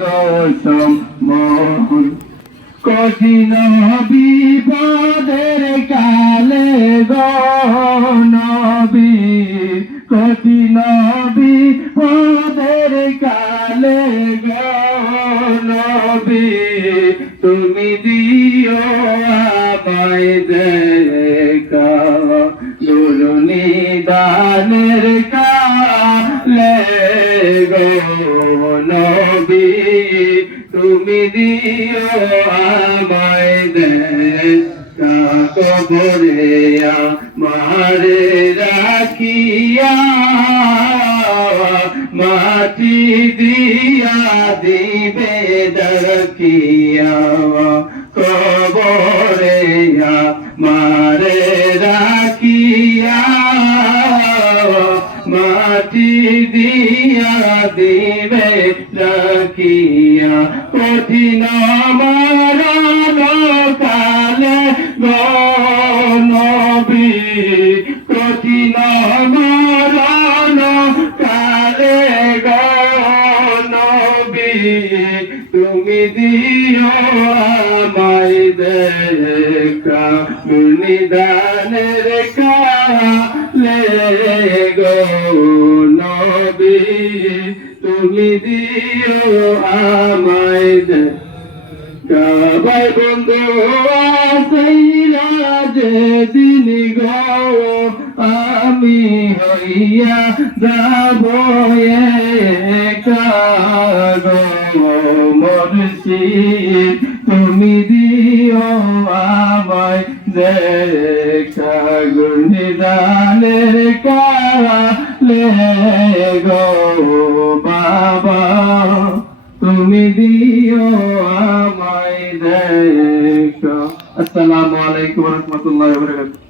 গৌতম মোহন কঠিন বিপদের কালে গনবী কঠিন বিপদের কালে গনবী তুমি দিও আমায় দেখা দুরুনি দানের কালে গনবী তুমি দিও আমায় দেখা কবরে আমারে রাখিয়া মাটি দিয়া দিবে ডাকিয়া কবরে আমারে রাখিয়া মাটি দিয়া দিবে রাখিয়া কঠিন মরণ কালে গনবী কঠিন মরণ কালে গনবী তুমি দিও আমায় দেখা নিদানের কালে গনবী তুমি দিও আমায় দেখা ভাই বন্ধু আসিলা যেদিন গো আমি হইয়া যাব একা গো মুর্শিদ তুমি দিও আমায় দেখা গুণদানের কালে গো বাবা তুমি দিও আমায় দেখা। আসসালামু আলাইকুম ওয়া রাহমাতুল্লাহি ওয়া বারাকাতুহু।